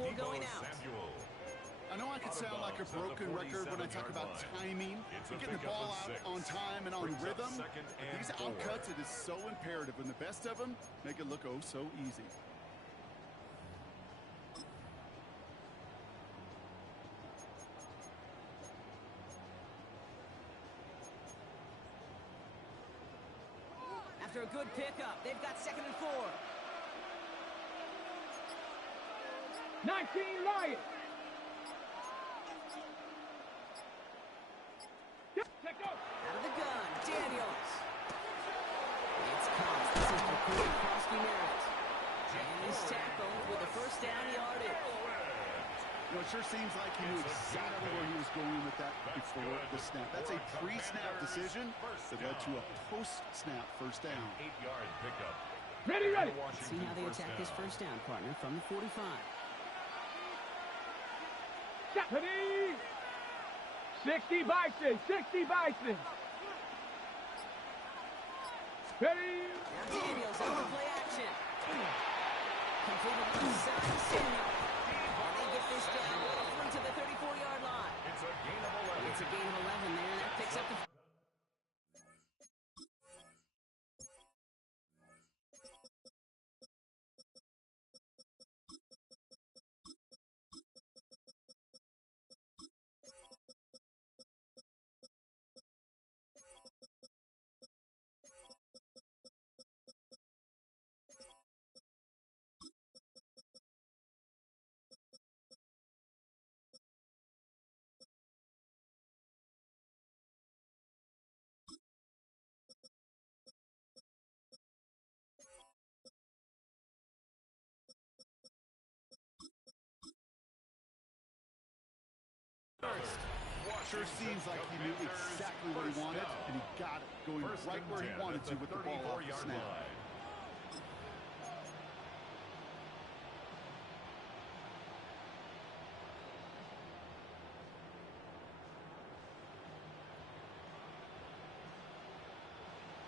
before going out. I know I could sound like a broken record when I talk about timing, getting the ball out on time and on rhythm. But these outcuts, it is so imperative, and the best of them make it look oh so easy. After a good pickup, they've got 2nd and 4. 19 Lions. Out of the gun, Daniels. It's Cox. This is for Kroski Merritt. And he's tackled with a first down yardage. You know, it sure seems like he knew exactly where he was going with that before the snap. That's a pre-snap decision that led to a post-snap first down. 8-yard pickup. Ready. Let's see how they attack this first down, partner, from the 45. Ready. 60 Bison. Ready. Now Daniels out for play action. Completed on the side of Samuel. And they get this down through to the 34-yard line. It's a gain of 11. It's a gain of 11 there. That picks up the... Sure seems like he knew exactly what he wanted, and he got it, going right where he wanted to with the ball off the snap.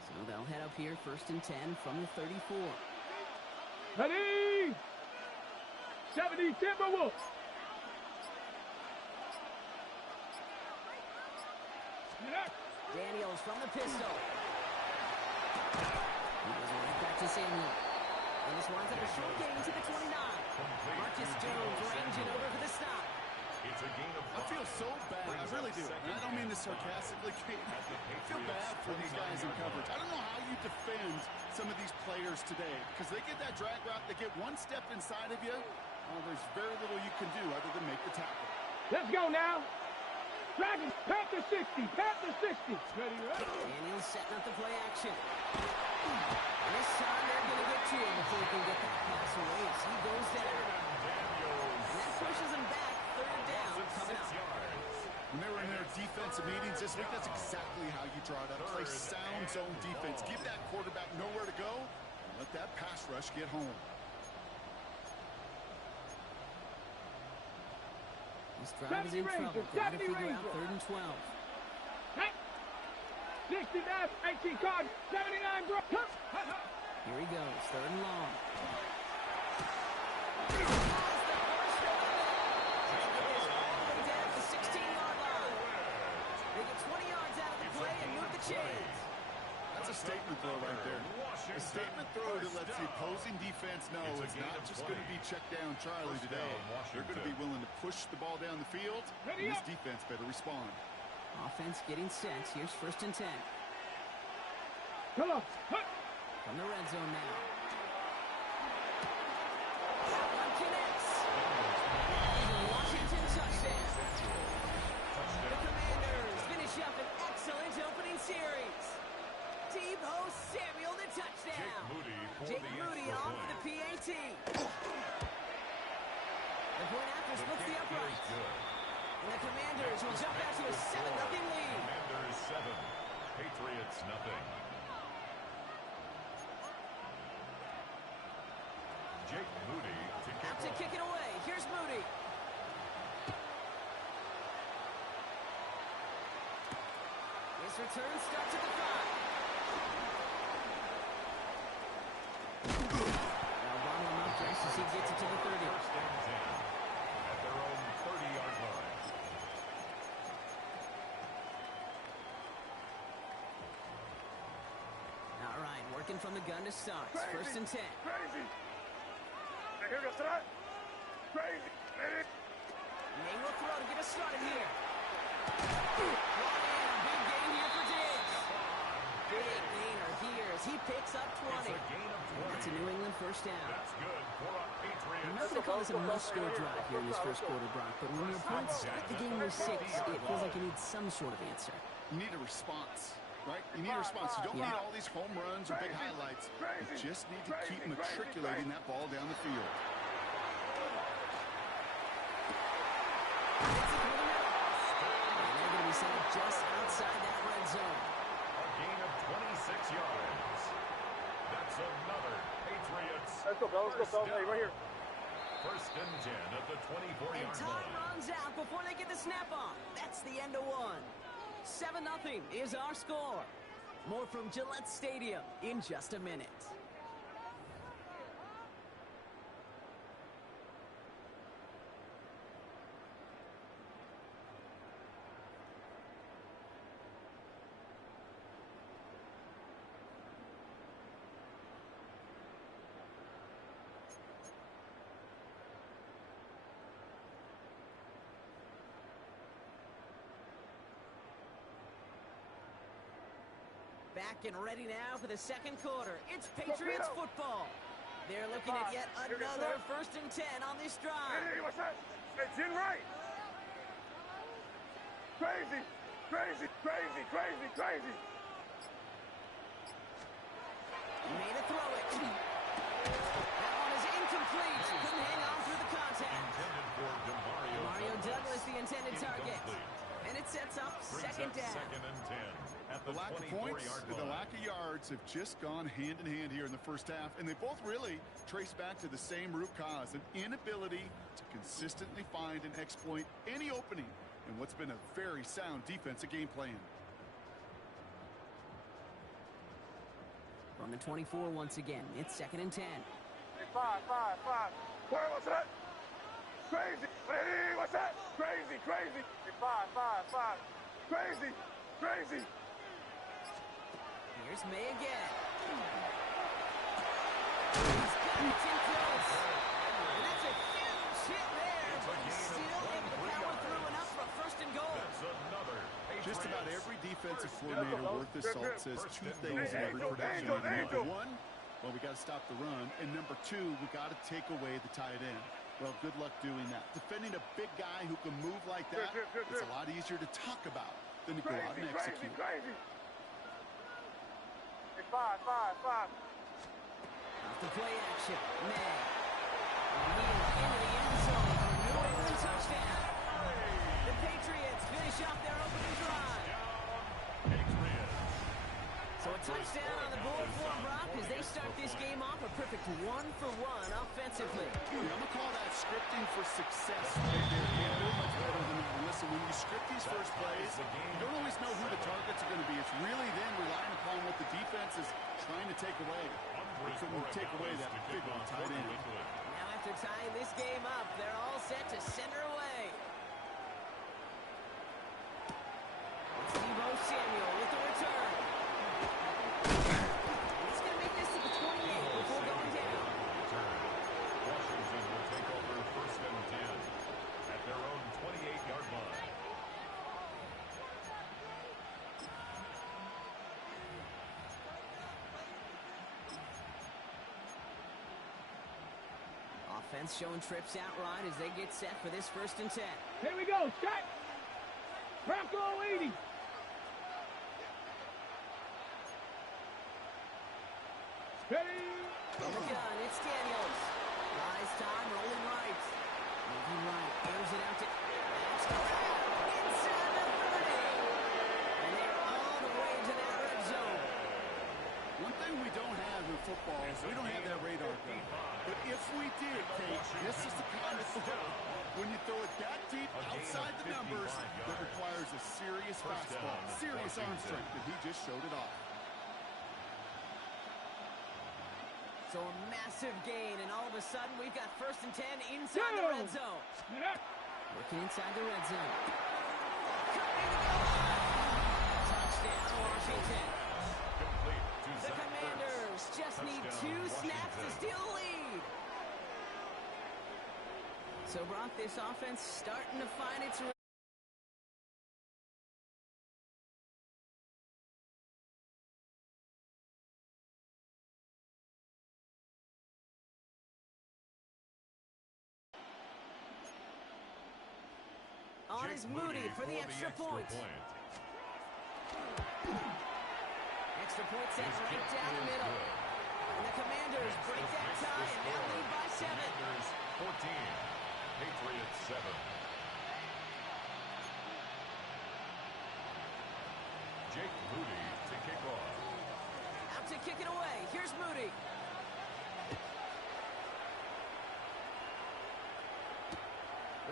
So they'll head up here, 1st and 10 from the 34. Ready. 70 Timberwolves. Daniels from the pistol. He goes right back to Samuel. And this winds up a short gain to the 29. Marcus Jones ranging over for the stop. It's a gain of 5. I feel so bad. I really do. And I don't mean this sarcastically. I feel bad for these guys in coverage. I don't know how you defend some of these players today, because they get that drag route, they get one step inside of you. There's very little you can do other than make the tackle. Let's go now. Dragons, Panther 60. Ready. Daniels setting up the play action. And this time they're going to get to him before he can get that pass away as he goes down. And that pushes him back. 3rd down coming up. When they were in their defensive meetings this week, that's exactly how you draw it up. Play sound zone defense. Give that quarterback nowhere to go, and let that pass rush get home. This drive is in trouble. Got to figure out 3rd and 12. 69, 18 card, 79, bro. Here he goes, 3rd and long. Down at the 16-yard line. They get 20 yards out of the play and move the chains. That's a statement throw right there. A statement throw that lets the opposing defense know it's not just going to be check down Charlie today. They're going to be willing to push the ball down the field, and this defense better respond. Offense getting set. Here's 1st and 10. Come on. From the red zone now. That one connects. Washington touchdown. The Commanders finish up an excellent opening series. Tebow Samuel the touchdown. Jake Moody on for the PAT. The point after splits the uprights. And the Commanders will jump out to a 7-0 lead. Commanders 7, Patriots nothing. Jake Moody to kick it away. Here's Moody. His return starts at the 5. Now Ronald up dressed as he gets it to the 30. Working from the gun to start. First and 10. Crazy. Hey, here goes that. Crazy. May will throw to get us started here. Big gain here for Diggs. Big gainer here as he picks up 20. It's a gain of 20. That's a New England first down. That's good for a Patriots. I'm not going to call this a must-score drive here in this first quarter, Brock, but when your opponents start the game with 6, it feels like you need some sort of answer. You need a response, right? You need a response. You don't need all these home runs or big highlights. You just need to keep matriculating that ball down the field. Set just outside that red zone. A gain of 26 yards. That's another Patriots. Let's go, bro. Let's go, bro. Hey, right here. First and 10 at the 24-yard And time line. runs out before they get the snap on. That's the end of one. 7-0 is our score. More from Gillette Stadium in just a minute. Back and ready now for the second quarter. It's Patriots football. They're looking at yet another first and 10 on this drive. Hey, what's that? It's in right. Crazy. Crazy. Crazy. Crazy. Crazy. Made a throw it. That one is incomplete. Couldn't hang on through the contact. Intended for Mario Douglas, the intended target. And it sets up second down. Second and 10 at the The lack of points 24-yard and the line. lack of yards have just gone hand in hand here in the first half, and they both really trace back to the same root cause, an inability to consistently find and exploit any opening in what's been a very sound defensive game plan. From the 24 once again, it's second and 10. Five. Where, what's that? Crazy. Hey, what's that? Crazy. Crazy. Five. Crazy. Crazy. Here's May again. He's got it in close. And that's a huge hit there, but he's still able to power through enough for a first and goal. That's another Just about Patriots. every defensive coordinator worth his salt says two things in every production meeting. Number one, well, we got to stop the run. And number two, we got to take away the tight end. Well, good luck doing that. Defending a big guy who can move like that, it's a lot easier to talk about than to go out and execute. Crazy. Five. Off the play action, May. And he is into the end zone for a New England touchdown. The Patriots finish off their opening drive. Patriots. So a touchdown on the board for Brock as they start this game off a perfect 1-for-1 offensively. I'm going to call that scripting for success right there. Can't do much better than that. And listen, when you script these first plays, you don't always know who the targets are going to be. It's really then relying upon what the defense is trying to take away. They couldn't take away that big one tight end. Now after tying this game up, they're all set to center away. It's Deebo Samuel with the return. He's going to make this to the 28 before going down. Washington will take over first and 10 at their own 28-yard line. Offense showing trips out right as they get set for this first and 10. Here we go. Set. Bronco 80. Ready. From the gun, it's Daniels. Rise time, rolling right. Moving right, airs it out to... That's correct. Inside the 30. And they're all the way to that red zone. One thing we don't have in football is we don't have that radar gun. But if we did, Kate, this is the kind of throw when you throw it that deep outside the numbers that requires a serious fastball, serious arm strength, and he just showed it off. So a massive gain, and all of a sudden we've got first and 10 inside the red zone. Working inside the red zone. Touchdown, Washington. Complete to The Zach Commanders snaps to steal the lead. So, Brock, this offense starting to find its rhythm. On is Moody for the extra point. Extra point set right down the middle. And the Commanders break that tie and now lead by 7. Commanders 14, Patriots 7. Jake Moody to kick off. Out to kick it away. Here's Moody.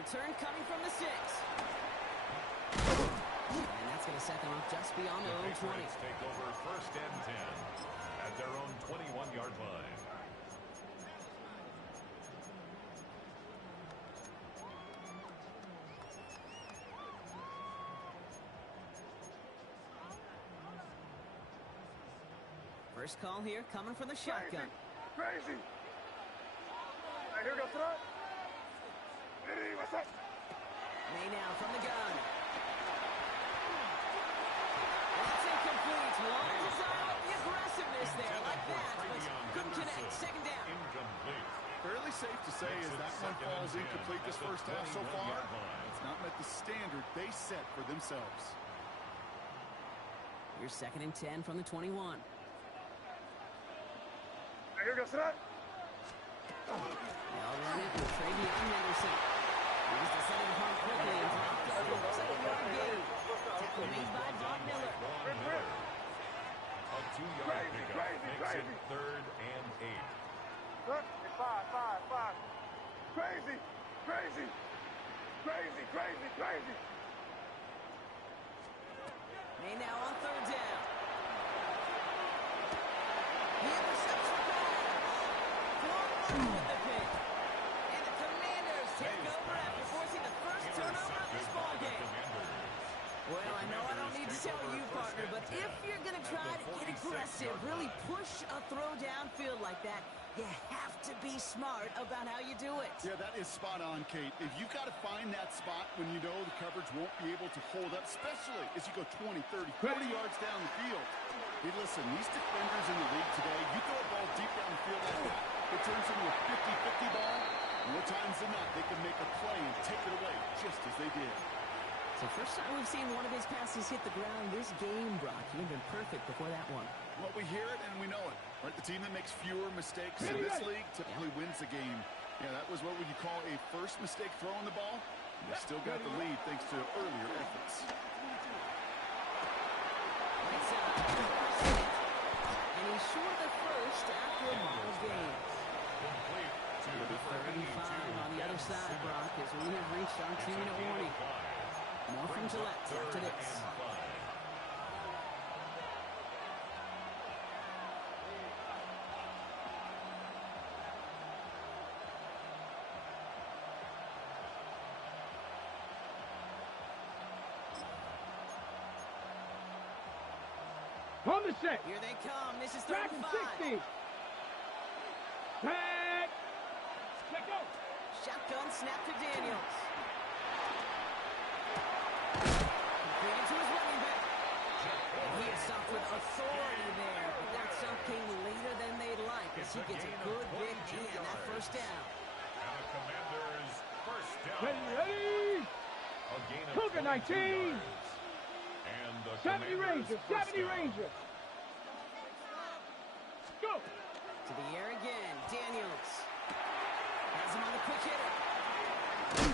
Return coming from the 6. And that's going to set them up just beyond their own 20. Patriots take over first and 10 at their own 21-yard line. First call here coming from the shotgun. Crazy. Right, here we go, throw. Hey, what's up? May now from the gun. That's incomplete. Wanted to dial up the aggressiveness there like that, but couldn't connect. Second down. Incomplete. Fairly safe to say as that one falls incomplete this first half so far. It's not met the standard they set for themselves. Here's 2nd and 10 from the 21. Right, here we go, throw. They'll run it with Travion Henderson. He's descending home quickly and dropped over. Looks like a yard gain. Tackle made by Von Miller. A 2-yard pickup makes it 3rd and 8. Look, 5. Crazy. May now on 3rd down. He intercepts the ball. With the pick. And the Commanders take over after forcing the first turnover of this ballgame. Well, I know I don't need to tell you, partner, but if you're going to try to get aggressive, really push a throw downfield like that, you have to be smart about how you do it. Yeah, that is spot on, Kate. If you've got to find that spot when you know the coverage won't be able to hold up, especially as you go 20, 30, 40 yards down the field. Hey, listen, these defenders in the league today, you throw a ball deep down the field like that, it turns into a 50-50 ball. More times than not, they can make a play and take it away, just as they did. So first time we've seen one of his passes hit the ground this game, Brock. You've been perfect before that one. Well, we hear it and we know it. Right? The team that makes fewer mistakes in this league typically wins the game. Yeah, that was what would you call a first mistake throwing the ball. They still got the lead thanks to earlier efforts. Right side. And he's short the first after a ball game. Complete to It'll be 35 on the other side, Brock, as we have reached our 2-minute warning. More from Gillette after this. On the set. Here they come. This is Track 35. 60. Tag. Let go. Shotgun snap to Daniels. Completed to his running back. And he is stopped with authority there, but that stop came later than they'd like as he gets a good big D on that first down. And the Commanders first down. Ready. A gain of Cougar 19. yards. And the 70 Rangers. first 70 down. Rangers. Go. To the air again. Daniels. Has him on the quick hitter. And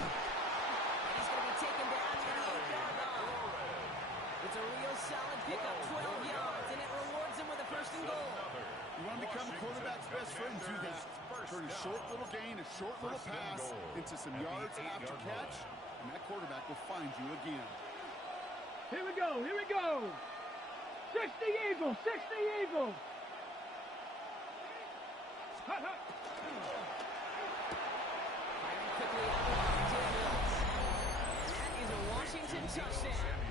he's going to be taken down to the 8-yard line. It's a real solid pickup, 12 yards, and it rewards him with a first and goal. You want to become a quarterback's best friend, do that. Turn a short little gain, a short little pass into some yards after catch, and that quarterback will find you again. Here we go. 60 Eagles. 60 Eagles. Hut, hut. Firing quickly out of the line, Daniels. And that is a Washington touchdown.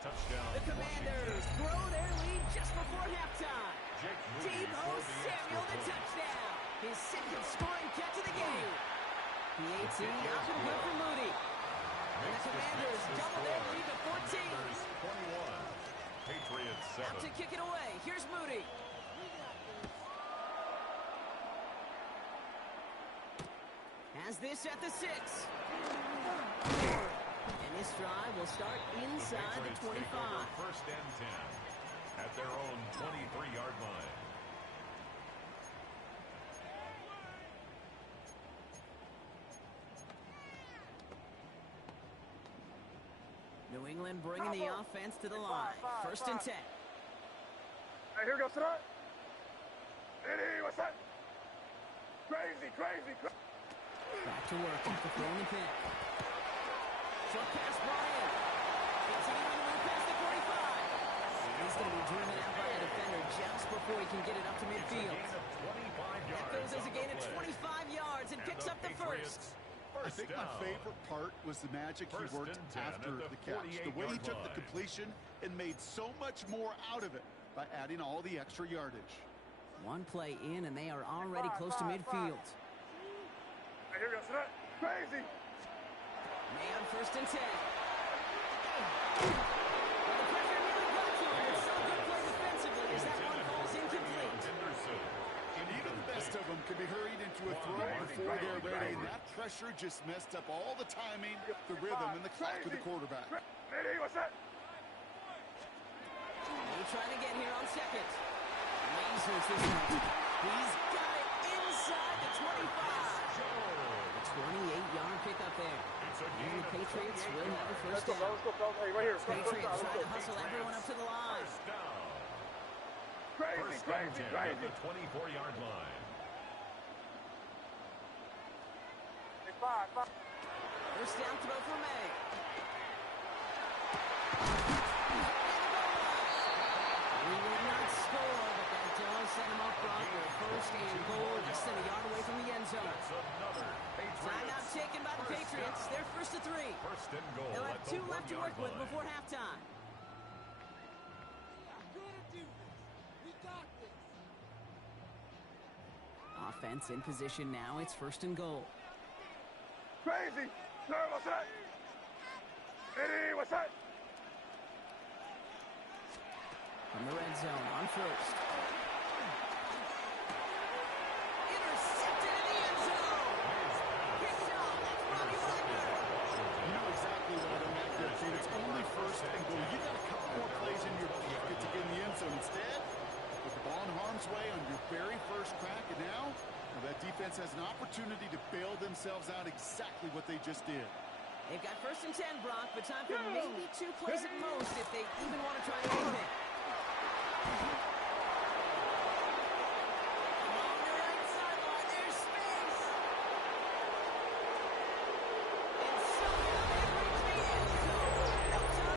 Touchdown. The Commanders grow their lead just before halftime. Jake Moody Deebo for the Samuel, extra the point. touchdown. See, up and good for Moody. And the Commanders double their lead to 14. 21. Patriots 7. Out to kick it away. Here's Moody. Has this at the 6. And this drive will start inside the 25. First and 10 at their own 23-yard line. New England bringing the offense to the line. First and 10. Hey, here goes tonight. Eddie, what's that? Crazy, crazy, crazy. Back to work after throwing the pick. Short pass, Brian. Continuing to move past the 45. He's going to be driven out by a defender just before he can get it up to midfield. That goes as a gain of 25 yards and picks up the first. I think my favorite part was the magic he worked after the catch. The way he took the completion and made so much more out of it by adding all the extra yardage. One play in, and they are already close to midfield. Hey, here goes tonight. Crazy. Man, first and 10. Well, the pressure really got to him. It's so good play defensively as that one falls incomplete. And even the best of them can be hurried into a throw before they're ready. And that pressure just messed up all the timing, the rhythm, and the clock of the quarterback. Eddie, what's that? He's trying to get here on second. Lasers this one. He's got it inside the 25. A 28-yard pickup there. And the Patriots will have a first down. Let's go, fellas. Hey, right here. Patriots trying to hustle everyone up to the line. Crazy, crazy, crazy. The 24-yard line. Hey, five. First down throw for May. He will not score, but that does set him up front for a first and goal, less than a yard away from the end zone. That's another Timeout taken by the Patriots. They're first to 3. First and goal. They'll have 2 left to work with line. before halftime. Offense in position now. It's first and goal. Crazy. Sir, what's that? Eddie, what's that? From the red zone on first. Intercepted in the end zone. Picked up. That's Ronnie Wagner. You know exactly what I'm at there, kid. It's only first and goal. You got a couple more plays in your pocket to get in the end zone. Instead, put the ball in harm's way on your very first crack, and now that defense has an opportunity to bail themselves out exactly what they just did. They've got first and 10, Brock, but time for maybe 2 plays at most if they